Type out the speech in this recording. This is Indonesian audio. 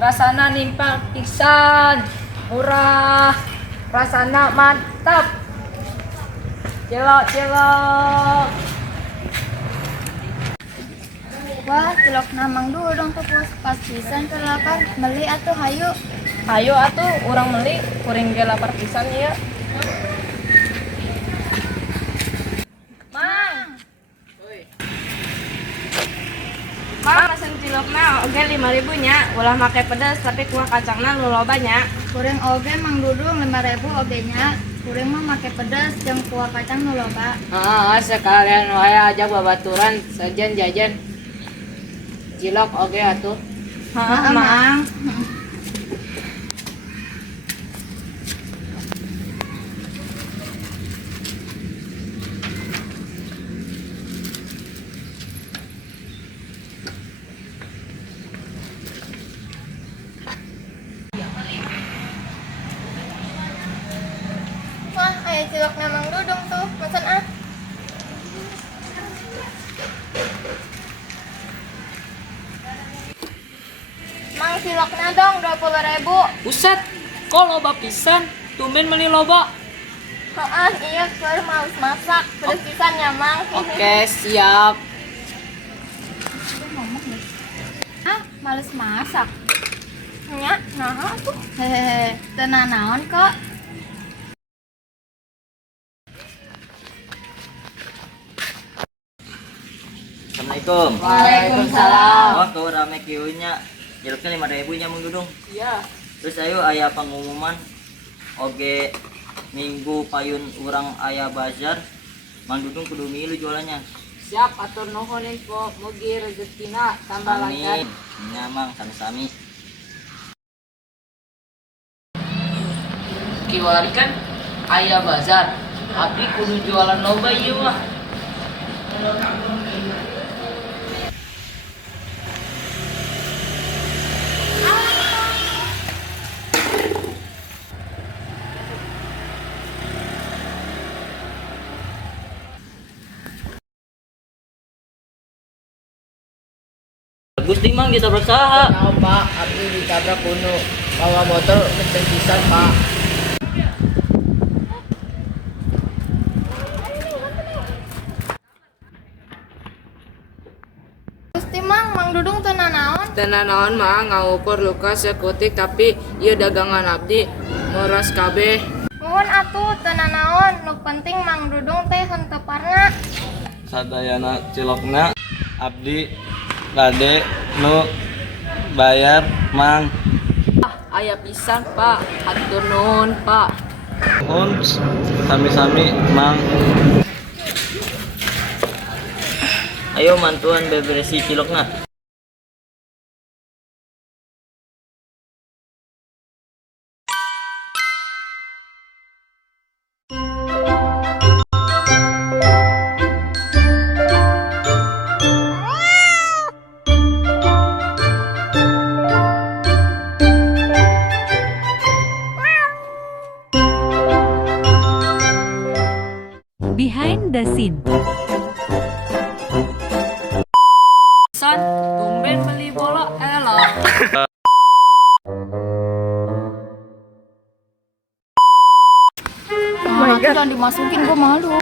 Rasana nimpang pisan, murah, rasana mantap. Cilok. Wah, cilok namang dudung tuh pas pisan teu lapar, beli atuh hayu. Ayo atuh urang meuli, kuring ge lapar pisan ieu. Mang. Mang, pesen cilokna oge 5.000 nya, ulah make pedes tapi kuah kacangna nu loba nya. Kuring oge Mang Dudung 5.000 oge nya. Kuring mah make pedes jeung kuah kacang nu loba. Sekalian wae aja babaturan sajen jajan cilok oge atuh. Heeh, Mang. Wah, aya cilokna Mang Dudung tuh, pesen ah. Mang cilokna dong 20.000. Buset, kok loba pisan? Tumben meuli loba. Heeh, iya keur males masak, pedes pisan ya Mang. Oke, siap. Ah, males masak. Nya, naha tuh. Hehehe, teu naon kok. Assalamualaikum. Waalaikumsalam. Oh, tuh rame kieunya. Jeruknya 5.000 nya Mang Dudung. Iya. Terus ayo aya pengumuman oge minggu payun urang aya bazar. Mang Dudung kudu milu jualannya. Siap atur nuhun info mugi rezekina tambah lancar. Amin. Nya Mang sami-sami. Kiwari kan aya bazar. Abdi kudu jualan loba ieu mah. Gusti Mang kita berusaha. Nah, Pak, abdi ditabrak kuno bawa motor kenceng pisan, Pak. Gusti Mang Dudung teu naon. Tenan naon mah ngaukur luka sekutik tapi ieu dagangan abdi meras kabeh. Nuhun atuh teu naon, nu penting Mang Dudung teh henteuparna. Sadayana cilokna abdi bade nu bayar Mang. Aya pisan, Pak. Hatur nuhun, Pak. Nuhun sami-sami Mang. Ayo mantuan beberesi cilokna. Behind the scene. San, tumben beli bola elah. Jangan dimasukin, gue malu.